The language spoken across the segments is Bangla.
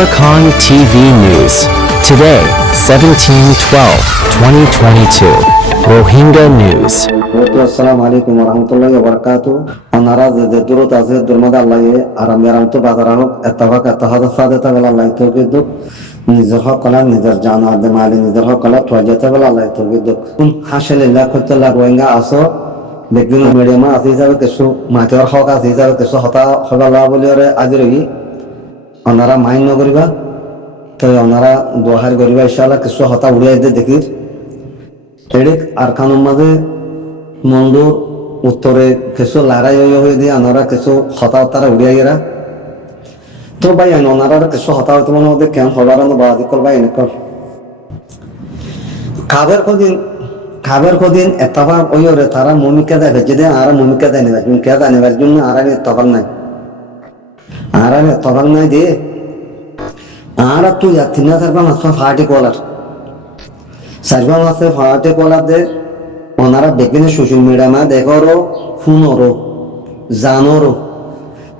Arakan TV News. Today, 17/12/2022. Rohingya News. Assalamu alaikum warahmatullahi wabarakatuh. Anara de durut azir durmada Allah aram yaram to badarahok ettafaq ettahad sadata bil Allah tawfiq নিজের হক কলা নিজের জানা আদে মালি নিজের হক কলা তোয়াজতে বলা আল্লাহ তৌফিক দাও হাশালিল্লাহ কুতাল্লাহ রোহিঙ্গা আসো বেগিন মিডিয়ামা আছে হিসাবে কিছু মাটির হক আছে হিসাবে কিছু হতা হবালা বলিরে আজিরগি ওনারা মাইন নকরিবা তো ওনারা দোহার করিবা ইনশাআল্লাহ কিছু হতা উড়িয়ে দে দেখির এড়ে আর কানুন মাঝে মন্দুর উত্তরে কিছু লড়াই হয়ে দিয়ে ওনারা কিছু হতা তারা উড়িয়ে গেরা তো ভাই ওনারা কিছু হতা হতে মনে হতে কেন হবার বাদি কর ভাই এনেকর খাবার কদিন এতবার ওই ওরে তারা মমিকা দেয় ভেজে দেয় আর মমিকা দেয় নেবার জন্য কে দেয় নেবার জন্য আর তবাক নাই আর তবাক নাই দিয়ে আর তুই তিন চারবার মাছ ফাটি কলার চারবার মাছে ফাটি কলার দে ওনারা বেগিনে সোশ্যাল মিডিয়া দেখো ফোনরো জানোরো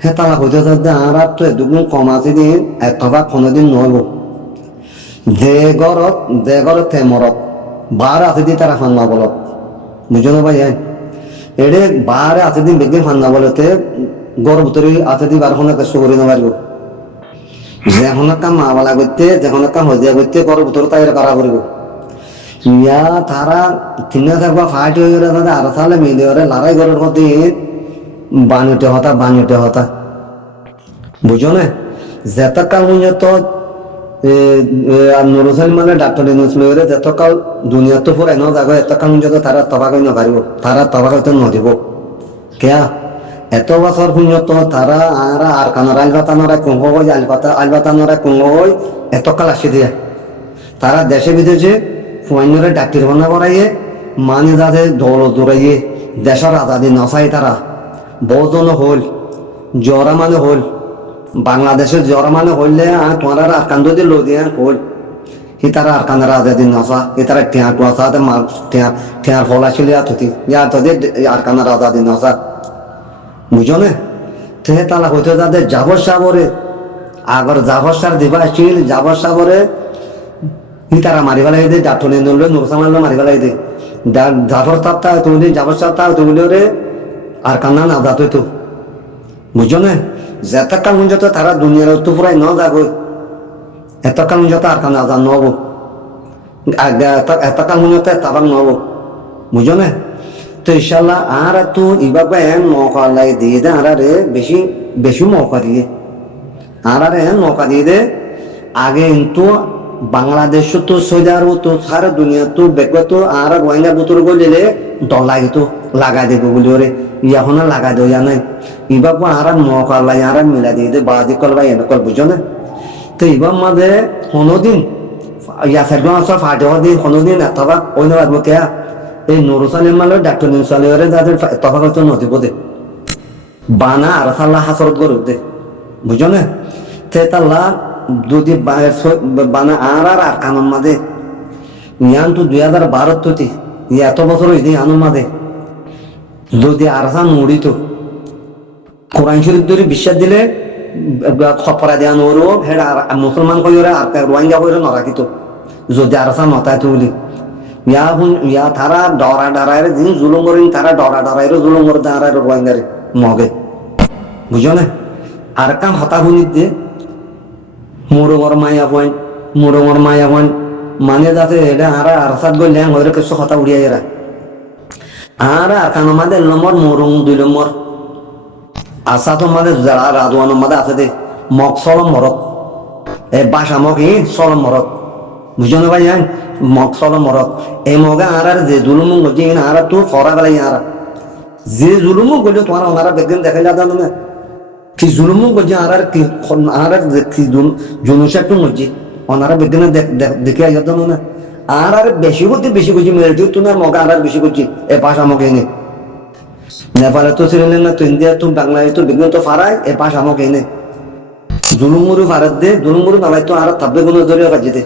হে তালা হইতে থাকতে আর তো দুগুণ কম আছে দিন এতবার কোনোদিন নহব যে ঘরত থেমরত বার আছে দি তারা ফান্না বলত বুঝো না ভাই এড়ে বার আছে দিন বেগিন ফান্না বলতে গড় ভিতরে আছে দি বার কোনো কিছু করে নেবার যেখন কাম মাওয়ালা করতে যেখন কাম হজিয়া করতে গড় ভিতরে তাই করা করব ইয়া তারা তিন থাকবা ফাইট হয়ে গেলে তাদের আর তাহলে মিলে ওরে লড়াই গড়ের মধ্যে বানিতে হতা বুঝো না যেতকাল পর্যন্ত নুরুসাইন মানে ডাক্তার ইউনুসলে যেতকাল দুনিয়া তো পুরাই ন যাগো এতকাল পর্যন্ত তারা তবাক হই নপারিব তারা তবাক হইতে নদিব কেয়া এত বছর পর্যন্ত তারা আর কানার আলবাতানরা কুঙ্গ হই আলবাতানরা কুঙ্গ হই এতকাল আসি দিয়া তারা দেশে বিদেশে ফুয়াইনরে ডাক্তার বানা করাইয়ে মানে যাতে দৌড় দৌড়াইয়ে দেশের আজাদি নসাই তারা বহুজন হল জরা মানে হল বাংলাদেশের জরা মানে হইলে আর তোমার আর কান্দ দিয়ে লো দিয়ে হল হি তারা আর কান্দার আজাদি নসা হি তারা টিয়া টুয়াশা মাল টিয়ার ফল আসছিল ইয়ার তো আর কান্দার আজাদি নসা বুঝো না তে তালা হইতে যাদের জাবর সাবরে আগর জাবর সার দিবা আসছিল জাবর সাবরে হি তারা মারি ফেলাই দে ডাক্তর নিয়ে নুরসামাল্লা মারি ফেলাই দে জাফর তাপটা তুমি জাবর সাপটা তুমি রে আর কান্না না যাত তো বুঝো না যেতকাল পর্যন্ত তারা দুনিয়ার তো পুরাই ন যাগো এতকাল পর্যন্ত আর কান্না যা নব এতকাল পর্যন্ত তাবার নব বুঝো না তো ইনশাল্লাহ আর তো ইবাবা মৌকা লাই দিয়ে দে আর বেশি মৌকা দিয়ে আর মৌকা দিয়ে দে আগে কিন্তু বাংলাদেশ তো সৌদি আরব তো সারা দুনিয়া তো বেকবে তো আর রোহিঙ্গা বুতর গেলে দল তো লাগাই দেবো বলি ওরে এখন লাগাই দেওয়া নাই ইবা আর মৌকা লাই আর মিলা দিয়ে দে বাদি কল বা এনে কল বুঝো না তো ইবার মাঝে কোনোদিন ইয়া সাইডবা মাছ ফাটে দিন কোনোদিন এতবা অন্য লাগবো কে এই নুরুসালিম মালে ডাক্তার নিউসালিওরে যাদের তফাক হচ্ছে নদীব দে বানা আর সাল্লাহ হাসরত গরু দে বুঝো না তে তাল্লাহ যদি বানা আর কানুন মাদে ইয়ান তো 2012 তো এত বছর হয়েছে আনুন মাদে যদি আরসা মুড়িত কোরআন শরীফ ধরে বিশ্বাস দিলে খপরা দেওয়া নরো হেড মুসলমান কইরে আর রোহিঙ্গা কইরে নরাখিত যদি আরসা নতায় তো বলি ইয়া তারা ডরা ডরাইরে দিন জুলুম করেন তারা ডরা ডরাইরে জুলুম করে দাঁড়ায় রোহিঙ্গারে মগে বুঝো না আর কাম হতা শুনি দে মুরঙর মায়া পয়েন্ট মানে যাতে এটা আর আরসাদ গই ল্যাং হইরে কিছু কথা উড়িয়ে এরা আর কানো মাদে নম্বর মুরুং 2 নম্বর আসা তো মাদে যারা রাদওয়ান মাদে আছে দে মক সলম মরত এ বাসা মক সলম মরত বুঝো না ভাই মক সলম মরত এই মগে আর যে জুলুম গজি আর তো ফরা গলাই আর যে জুলুম গলি তোমার ওনারা বেদিন দেখাই যা জানো না কি জুলুম গজি আর কি কি জুনুসা তো গজি ওনারা বেদিন দেখে আইয়া জানো না আর বেশি গজি মেরে দিও তোমার মগে আর বেশি গজি এ ভাষা মগে নে নেপালে তো ছিলেন না তো ইন্ডিয়া তো বাংলাদেশ তো বেদিন তো ফারাই এ ভাষা মগে নে জুলুমুরু ভারত দে জুলুমুরু নালাই তো আর তাব্বে গুলো জড়িয়ে কাজে দে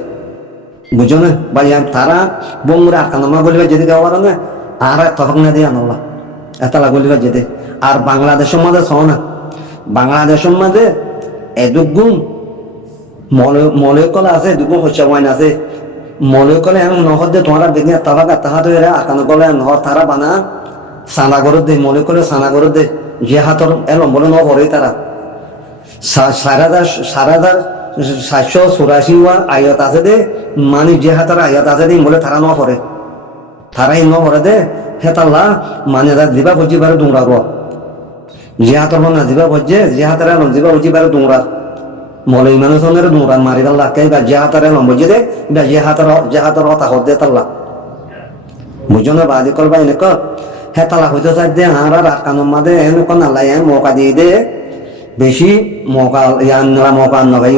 বুঝো না ভাই তারা বঙ্গুরা আকানামা বলবে যদি গাওয়ার না আর তখন না দিয়ে আনলা এত লাগলিবা যেতে আর বাংলাদেশের মাঝে ছ না বাংলাদেশের মাঝে এদুগুণ মলয় কলা আছে দুগুণ শস্য ওয়াইন আছে মলয় কলে এমন নহর দে তোমার বেগে তাফাকা তাহাতো এরা আকানো কলে নহর তারা বানা সানা গরত দে মলয় কলে সানা গরত দে যে হাতর এলম বলে ন ভরে তারা 7,784 আয়াত আছে দে মানে যে হাতার আয়াত আছে দে বলে তারা ন পড়ে তারাই ন পড়ে দে হেতাল্লা মানে দিবা বুঝি পারে দুমরাব যে হাতর না দিবা বুঝছে যে হাতার এলম দিবা বুঝি পারে দুমরা মলই মানুষের দুমরা মারিবার লাগে বা যে হাতার এলম বুঝে দে বা যে হাতর হতা হদ দে তাল্লা বুঝো না বাদি করবা এনেক হেতালা হইতে চাই দে আর আকানোর মাঝে এনেক নাল্লাই মৌকা দিয়ে দে বেশি মৌকা মৌকা নগাই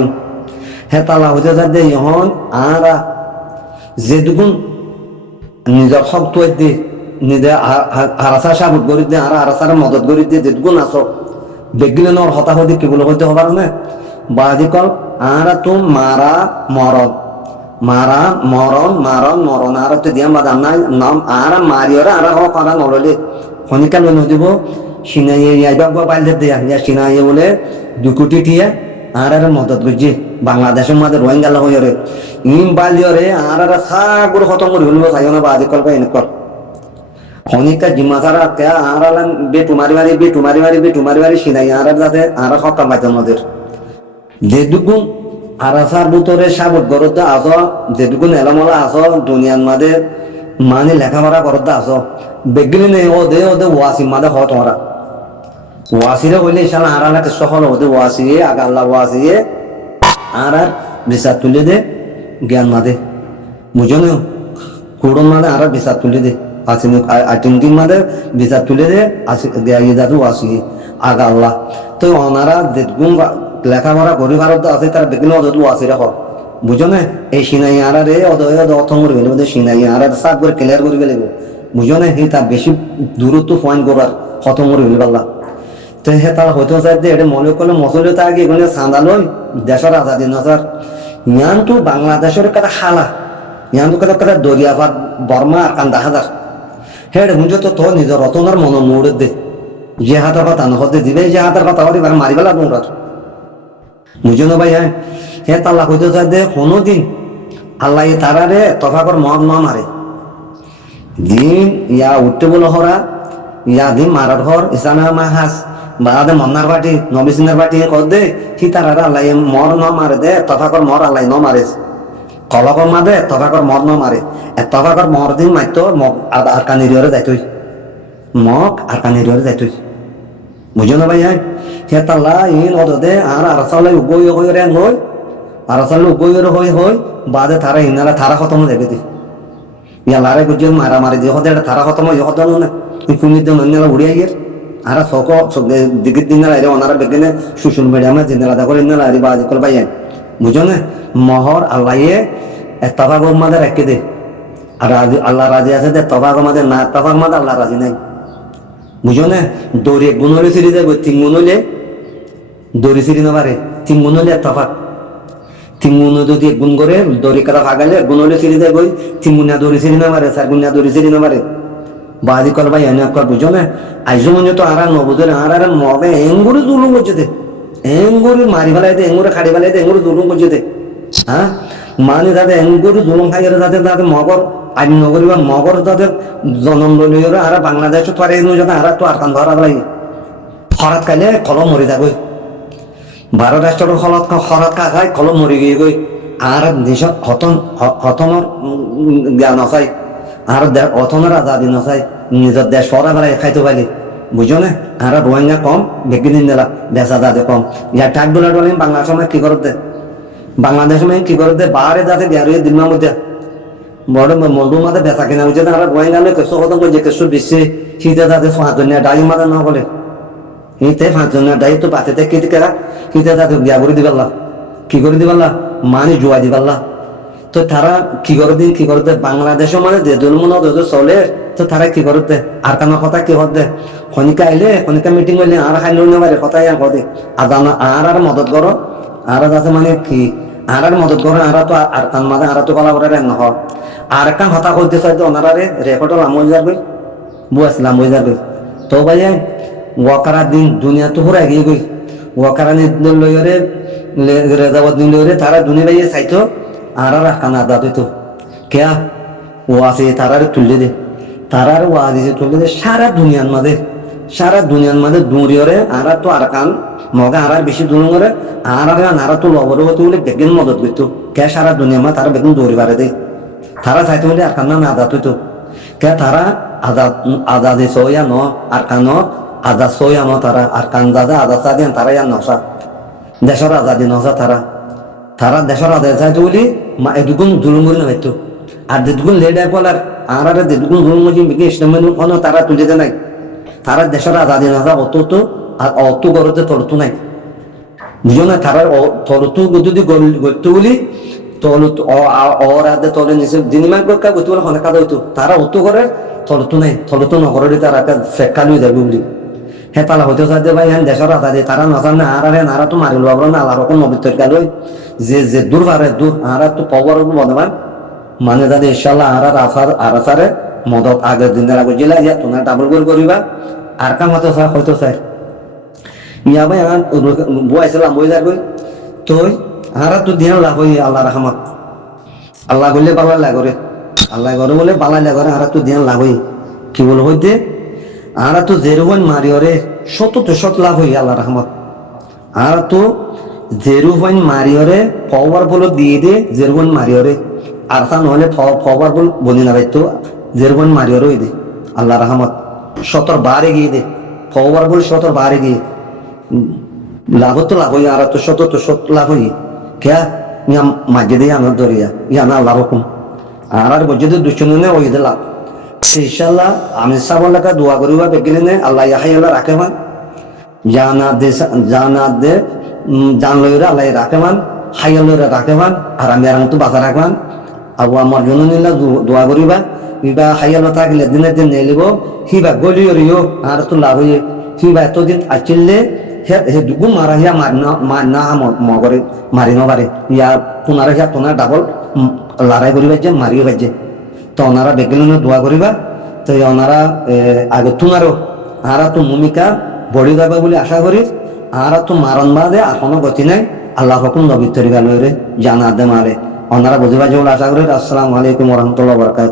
হেতালা হইতে চাই দে ইহন আর যে দুগুণ নিজের শক্ত দে নিজে হারাসা সাবুত করি দে আর হারাসার মদত করি দে যেটুকুন আস বেগিলে নর হতাহতি কি বলে হইতে হবার না বাদি কল আর তো মারা মরণ মারা মরণ আর তো দিয়া মাদাম নাই নাম আর মারিওরা আর হোক আর নললে খনিকা লই নদিব সিনাইয়ে আইবা বাইলে দেয়া ইয়া সিনাইয়ে বলে 2 কোটি টিয়া আর মদত করছে বাংলাদেশের মধ্যে রোহিঙ্গা হইরে বালিয়রে আর সাগর খতম করে হইব চাইও না বাদি কল পাই নকর খনিকা জিম্মা ছাড়া কে আর বেটু মারি সিনাই আর যাতে আর খতম পাইতো নদের যেটুকুন আরাসার ভিতরে সাবত গরতে আস যেটুকুন এলামলা আস দুনিয়ার মাঝে মানে লেখাপড়া করতে আস বেগিলি নেই ওদে ওয়াসির মাঝে হ তোমরা ওয়াসিরে হইলে ইসালা আর আলাকে সফল ওদের ওয়াসিয়ে আগে আল্লাহ ওয়াসিয়ে আর বিচার তুলে দে জ্ঞান মাঝে বুঝো না কুড়ন মাঝে আর বিচার তুলে দে আটিন মাঝে বিচার তুলে দে ইয়ে যাতে ওয়াসিয়ে আগা আল্লাহ তো ওনারা যেটুকুন লেখাপড়া করি ভারত আছে তার বিভিন্ন অদু আছে রাখো বুঝো না এই সিনাই আর অথম করে গেলে সিনাই আর সাফ করে ক্লিয়ার করে গেলে বুঝো না সেই তার বেশি দূরত্ব পয়েন্ট করার খতম করে গেলে পারলা তো হে তার হইতে চাই যে এটা মনে করলে মসলে তা আগে এখানে চাঁদা লই দেশের আজাদি নজার ইয়ান তো বাংলাদেশের কথা খালা ইয়ান তো কথা দরিয়াপাত বর্মা আর কান্দা হাজার হেড বুঝো তো তোর নিজের রতনার মন মোড়ে দে যে হাতের কথা নহতে দিবে যে হাতের কথা হলে মারিবেলা তোমরা বুঝো না ভাই হ্যাঁ হে তাল্লা হইতে চাই দে কোনো দিন আল্লাহ তারারে তফাকর মদ না মারে দিন ইয়া উঠতে বলো হরা ইয়া দিন মারার হর ইসানা মাহাস বাদে মন্নার বাটি নবিসিনের বাটি কর দে কি তারারে আল্লাহ মর ন মারে দে তফাকর মর আল্লাহ ন মারে কলকর মাদে তফাকর মর ন মারে তফাকর মর দিন মাইতো মগ আর কানিরিয়রে যাইতই মগ আর কানিরিয়রে যাইতই বুঝো না ভাই হ্যাঁ হে তাল্লা ইন অদে আর আরসালে উগই হই রে হই আরসালে উগই হই বাদে তারা ইনারা তারা খতম দেবে দি ইয়া লারে গুজন মারা মারি দি হদে তারা খতম ই হদন না ইকুনি দন নেলা উড়িয়া গিয়ে আর সক দিগির দিন আইরে ওনারা বেগনে সুশুন মিডিয়ামে জিন্দালা দা করে নেলা আরি বাজ কল ভাই বুঝো না মোহর আল্লাহয়ে তফাক মাদের রাখে দে আর আল্লাহ রাজি আছে দে তফাক মাদের না তফাক মাদের আল্লাহ রাজি নাই বুঝো না দৌড়ে গুণলে সিঁড়ি যাবো 3 গুণ হলে দড়ি সিঁড়ি না পারে 3 গুণ হলে তফাক 3 গুণ যদি গুণ করে দড়ি কাটা ভাগালে গুণ হলে সিঁড়ি যাবো 3 গুণা দড়ি সিঁড়ি না পারে 4 গুণা দড়ি সিঁড়ি না পারে বাদি কল ভাই এনে কর বুঝো না আইজো মনে তো আর নবুদের আর মবে এঙ্গুরে জুলুম করছে দে এঙ্গুরে মারি ফেলাই দে এঙ্গুরে খাড়ি ফেলাই দে এঙ্গুরে জুলুম করছে দে হ্যাঁ মানে যাতে এঙ্গুরে জুলুম খাই গেলে যাতে মগর আইন নগরী বা মগর যাদের জনম লইরে আর বাংলাদেশ পারে যাতে আর তো আর কান ধরা লাগে খরাত খাইলে কলম মরি যাবই 12 রাষ্ট্রের খরাত খাই কলম মরি গিয়ে গই আর দেশত হতনের জ্ঞান আসাই আর অথনের আজাদি নচাই নিজের দেশ পড়া বেড়াই খাইতে পারি বুঝো না আর রোহিঙ্গা কম বেগি দিন দিলা দেশ আজাদে কম ইয়ার টাক ডলার ডলে বাংলাদেশ সময় কি করতে বাংলাদেশ সময় কি করতে বাহারে যাতে দেয়ার দিনমার মধ্যে বড় মন্ডুর মাঝে বেচা কিনা বুঝে না আর রোহিঙ্গা কেসো খতম করছে কেসো বিশ্বে শীতে যাতে 5 জনের ডাই মাঝে না বলে এইতে 5 জনের ডাই তো বাতেতে কেটে কেরা শীতে যাতে বিয়া করে দিবাল্লা কি করে দিবাল্লা মানে জুয়া দিবাল্লা তো তারা কি করতে বাংলাদেশের মানে যে জন্মন চলে তো তারা কি করতে আর কেন কথা কি হতে খনিকা আইলে খনিকা মিটিং হইলে আর খাইলে নেবারে কথাই আর কদে আর জানা আর মদত করো আর যাতে মানে কি আর মদত করো আর তো আর কান মাঝে আর তো কলা করে ন আর একটা কথা কইতে চাই তো ওনারে রেকর্ড লামই যাবে বুয়াস লামই যাবে তো ভাই ওয়াকারা দিন দুনিয়া তো পুরা এগিয়ে গই ওয়াকারা নিয়ে লইরে রেজাবাদ্দিন রে তারা দুনি ভাইয়ে চাইতো আর রাখানা আদাত হইতো কেয়া ও আছে তারারে তুললে দে তারার ও আজিজে তুললে দে সারা দুনিয়ার মাঝে দৌড়িয়রে আর তো আর কান মগা আর বেশি দূর করে আর তো লবর হতে বলে বেগিন মদত করতো কে সারা দুনিয়ার মা তারা বেগুন দৌড়ি বাড়ে দেয় তারা চাইতে বলে আর কান্না না আদাত হইতো কে তারা আজাদে সইয়া ন আর কান আজাদ সইয়া ন তারা আর কান দাদা আজাদ চাদিয়ান তারা ইয়ার নসা দেশের আজাদি নসা তারা দেশের আজাদ চাইতে বলি মা এদুগুন দুলুমুরি না হইতো আর যেদুগুন লেডার বলার আর যেদুগুন দুলুমুরি বিকে ইসলামের কোনো তারা তুলে নাই তারা দেশের আজাদি নসা অত আর অত গরতে তলতু নাই বুঝো না তারা তলতু যদি গড়তে বলি তলত অরাধে তলে নিচে দিনিমান প্রকার গতি বলে অনেক কাজ হইতো তারা অত করে তলতু নাই তলতু নগরে তারা একটা ফেক্কা লুই যাবে বলি হে তালা হইতে চাইতে ভাই হ্যাঁ দেশের আজাদি তারা নসার না আর তো মারি লব না আল্লাহ রকম নবিত্তর গেল যে দূর পারে দূর আর তো পবর বদমান মানে দাদি ইনশাল্লাহ আর আসারে মদত আগের দিন আগে জেলা দিয়া তোমার ডাবল গোল করিবা আর কাম হয়তো চাই ইয়া ভাই আমার বয়সলাম বই যাবে তুই আর তো দিন লাভ হই আল্লাহ রহমত আল্লাহ বললে বালা লাগরে আল্লাহ ঘরে বলে বালা লাগরে আর তো দিন লাভ হই কি বল হইতে আর তো জেরুহন মারিয়রে শত লাভ হই আল্লাহ রহমত আর তো জেরুহন মারিয়রে পাওয়ার বলে দিয়ে দে জেরুহন মারিয়রে আর তা নহলে পাওয়ার বল বলি না ভাই তো জেরুহন মারিয়রে হই দে আল্লাহ রহমত শতর বারে গিয়ে দে পাওয়ার বল শতর বারে গিয়ে লাভ তো লাভ হই আর তো শত লাভ হই क्या या माजे दे आना दरिया या ना लाभ हुकुम আর বজে তো দুশনে ওই দিলা ইনশাআল্লাহ আমি সাবলা কা দোয়া করিবা বেগিনে আল্লাহ ইয়াহাইলা রাখেমান জানা দে জান লইরা আল্লাহ রাখেমান হাইয়ালরা রাখেমান আর আমি আর তো বাসা রাখমান আবু আমার জন্য নিলা দোয়া করিবা ইবা হাইয়ালা থাকলে দিনে দিন নেলিব হিবা গলিয়রিও আর তো লাভ হই হিবা এতদিন আচিললে হে দুগু মারা হিয়া মারনা মগরে মারি নবারে ইয়া পুনারা হিয়া তোনা ডাবল লড়াই করিবা যে মারিয়ে বাজে তো ওনারা বেগিনে দোয়া করিবা তো ওনারা আগে তোমারও আর তো ভূমিকা বড়ি যাবে বলে আশা করি আর তো মারণ বাদে আর কোনো গতি নাই আল্লাহ হুকুম নবী তরিকা লইরে জানা দে মারে ওনারা বুঝিবা যে আশা করি। আসসালামু আলাইকুম ওয়া রাহমাতুল্লাহি ওয়া বারাকাতুহু।